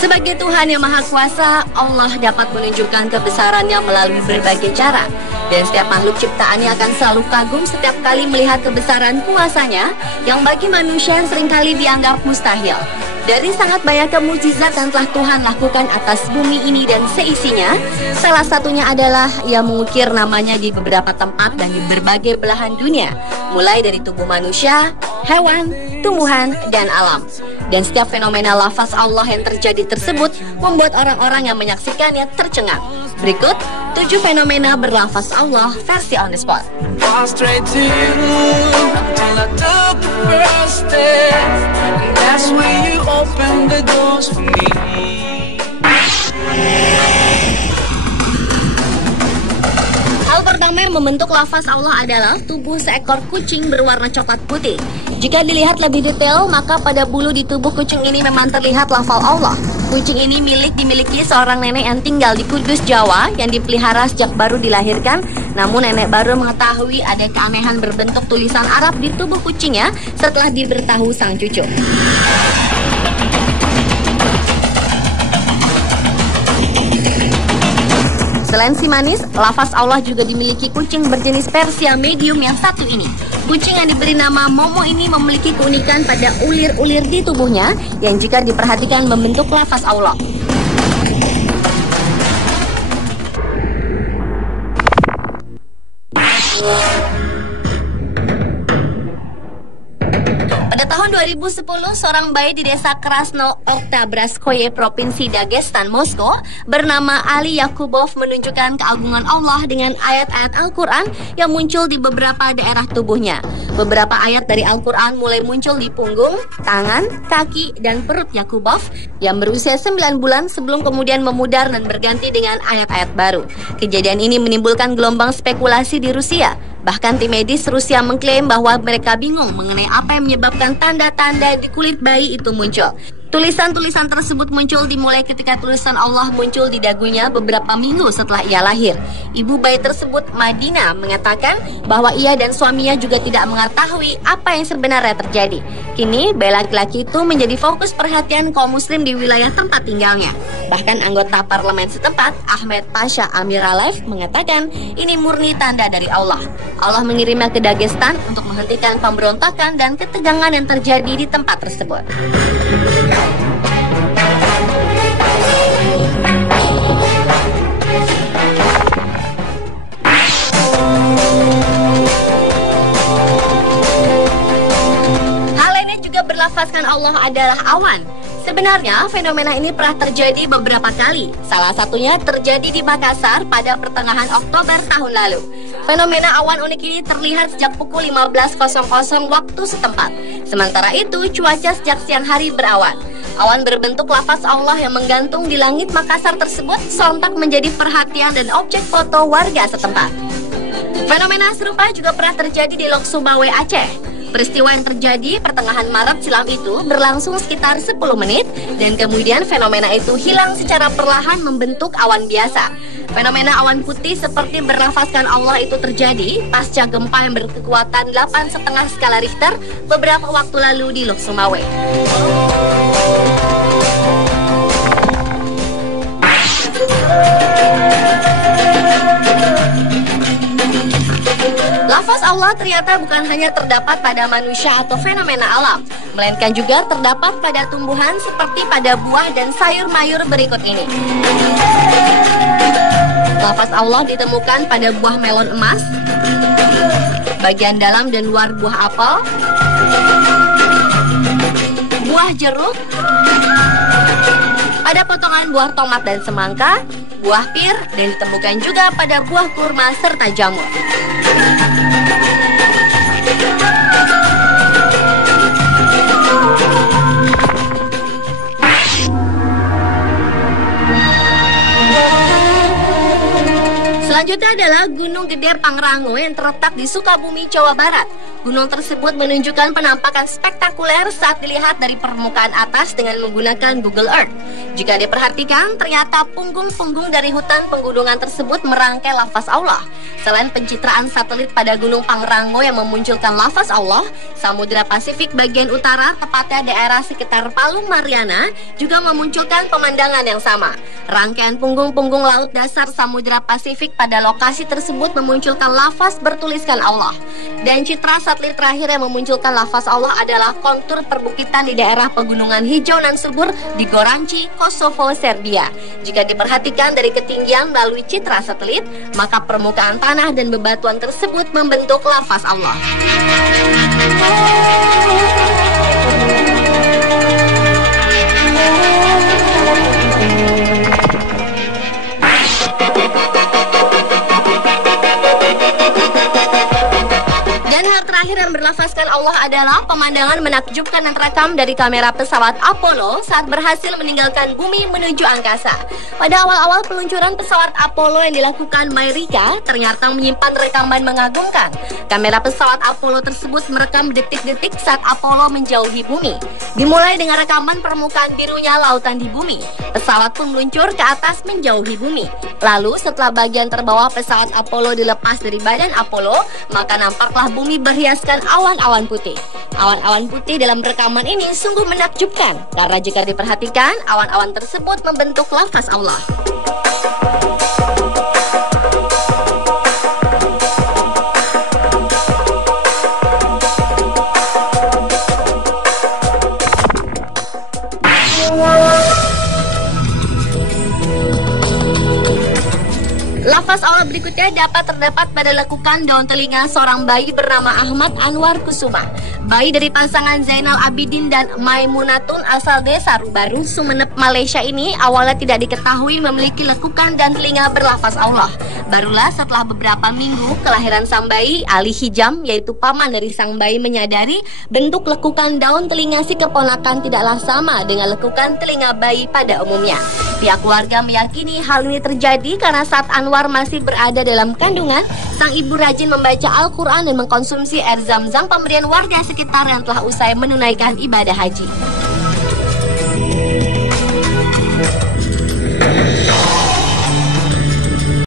Sebagai Tuhan yang Maha Kuasa, Allah dapat menunjukkan kebesarannya melalui berbagai cara. Dan setiap makhluk ciptaannya akan selalu kagum setiap kali melihat kebesaran kuasanya yang bagi manusia seringkali dianggap mustahil. Dari sangat banyaknya mukjizat yang telah Tuhan lakukan atas bumi ini dan seisinya, salah satunya adalah Ia mengukir namanya di beberapa tempat dan di berbagai belahan dunia, mulai dari tubuh manusia, hewan, tumbuhan, dan alam. Dan setiap fenomena lafaz Allah yang terjadi tersebut membuat orang-orang yang menyaksikannya tercengang. Berikut 7 fenomena berlafaz Allah versi on the spot. Hal pertama yang membentuk lafaz Allah adalah tubuh seekor kucing berwarna coklat putih. Jika dilihat lebih detail, maka pada bulu di tubuh kucing ini memang terlihat lafal Allah. Kucing ini dimiliki seorang nenek yang tinggal di Kudus, Jawa, yang dipelihara sejak baru dilahirkan. Namun nenek baru mengetahui ada keanehan berbentuk tulisan Arab di tubuh kucingnya setelah diberitahu sang cucu. Selain si manis, lafaz Allah juga dimiliki kucing berjenis Persia medium yang satu ini. Kucing yang diberi nama Momo ini memiliki keunikan pada ulir-ulir di tubuhnya yang jika diperhatikan membentuk lafaz Allah. Pada tahun 2010, seorang bayi di desa Krasno Oktabraskoye, Provinsi Dagestan, Moskow, bernama Ali Yakubov menunjukkan keagungan Allah dengan ayat-ayat Al-Quran yang muncul di beberapa daerah tubuhnya. Beberapa ayat dari Al-Quran mulai muncul di punggung, tangan, kaki, dan perut Yakubov yang berusia 9 bulan sebelum kemudian memudar dan berganti dengan ayat-ayat baru. Kejadian ini menimbulkan gelombang spekulasi di Rusia. Bahkan tim medis Rusia mengklaim bahwa mereka bingung mengenai apa yang menyebabkan tanda-tanda di kulit bayi itu muncul. Tulisan-tulisan tersebut muncul dimulai ketika tulisan Allah muncul di dagunya beberapa minggu setelah ia lahir. Ibu bayi tersebut, Madina, mengatakan bahwa ia dan suaminya juga tidak mengetahui apa yang sebenarnya terjadi. Kini, bayi laki-laki itu menjadi fokus perhatian kaum muslim di wilayah tempat tinggalnya. Bahkan anggota parlemen setempat, Ahmed Pasha Amiraliyev, mengatakan ini murni tanda dari Allah. Allah mengirimnya ke Dagestan untuk menghentikan pemberontakan dan ketegangan yang terjadi di tempat tersebut. Hal ini juga berlafazkan Allah adalah awan. Sebenarnya fenomena ini pernah terjadi beberapa kali. Salah satunya terjadi di Makassar pada pertengahan Oktober tahun lalu. Fenomena awan unik ini terlihat sejak pukul 15.00 waktu setempat. Sementara itu, cuaca sejak siang hari berawan. Awan berbentuk lafaz Allah yang menggantung di langit Makassar tersebut sontak menjadi perhatian dan objek foto warga setempat. Fenomena serupa juga pernah terjadi di Lok Sumbawa, Aceh. Peristiwa yang terjadi pertengahan Maret silam itu berlangsung sekitar 10 menit dan kemudian fenomena itu hilang secara perlahan membentuk awan biasa. Fenomena awan putih seperti berlafazkan Allah itu terjadi pasca gempa yang berkekuatan 8,5 skala Richter beberapa waktu lalu di Lok Sumbawa. Lafaz Allah ternyata bukan hanya terdapat pada manusia atau fenomena alam, melainkan juga terdapat pada tumbuhan seperti pada buah dan sayur mayur berikut ini. Lafaz Allah ditemukan pada buah melon emas, bagian dalam dan luar buah apel, buah jeruk, pada potongan buah tomat dan semangka, buah pir, dan ditemukan juga pada buah kurma serta jamur. Selanjutnya adalah Gunung Gede Pangrango yang terletak di Sukabumi, Jawa Barat. Gunung tersebut menunjukkan penampakan spektakuler saat dilihat dari permukaan atas dengan menggunakan Google Earth. Jika diperhatikan, ternyata punggung-punggung dari hutan pegunungan tersebut merangkai lafaz Allah. Selain pencitraan satelit pada Gunung Pangrango yang memunculkan lafaz Allah, Samudra Pasifik bagian utara, tepatnya daerah sekitar Palu Mariana, juga memunculkan pemandangan yang sama. Rangkaian punggung-punggung laut dasar Samudra Pasifik pada lokasi tersebut memunculkan lafaz bertuliskan Allah. Dan citra satelit terakhir yang memunculkan lafaz Allah adalah kontur perbukitan di daerah pegunungan hijau nan subur di Goranci, Kosovo, Serbia. Jika diperhatikan dari ketinggian melalui citra satelit, maka permukaan tanah dan bebatuan tersebut membentuk lafaz Allah. Terakhir yang berlafazkan Allah adalah pemandangan menakjubkan yang terekam dari kamera pesawat Apollo saat berhasil meninggalkan bumi menuju angkasa. Pada awal-awal peluncuran pesawat Apollo yang dilakukan Mayrika, ternyata menyimpan rekaman mengagumkan. Kamera pesawat Apollo tersebut merekam detik-detik saat Apollo menjauhi bumi. Dimulai dengan rekaman permukaan birunya lautan di bumi. Pesawat pun meluncur ke atas menjauhi bumi. Lalu setelah bagian terbawah pesawat Apollo dilepas dari badan Apollo, maka nampaklah bumi berhiaskan awan-awan putih. Awan-awan putih dalam rekaman ini sungguh menakjubkan, karena jika diperhatikan, awan-awan tersebut membentuk lafaz Allah. Lafaz Allah berikutnya dapat terdapat pada lekukan daun telinga seorang bayi bernama Ahmad Anwar Kusuma. Bayi dari pasangan Zainal Abidin dan Maimunatun asal desa Baru, Sumeneb, Malaysia ini awalnya tidak diketahui memiliki lekukan dan telinga berlafaz Allah. Barulah setelah beberapa minggu kelahiran sang bayi, Ali Hijam, yaitu paman dari sang bayi, menyadari bentuk lekukan daun telinga si keponakan tidaklah sama dengan lekukan telinga bayi pada umumnya. Pihak keluarga meyakini hal ini terjadi karena saat Anwar masih berada dalam kandungan, sang ibu rajin membaca Al-Quran dan mengkonsumsi air zam-zam pemberian warga sekitar yang telah usai menunaikan ibadah haji.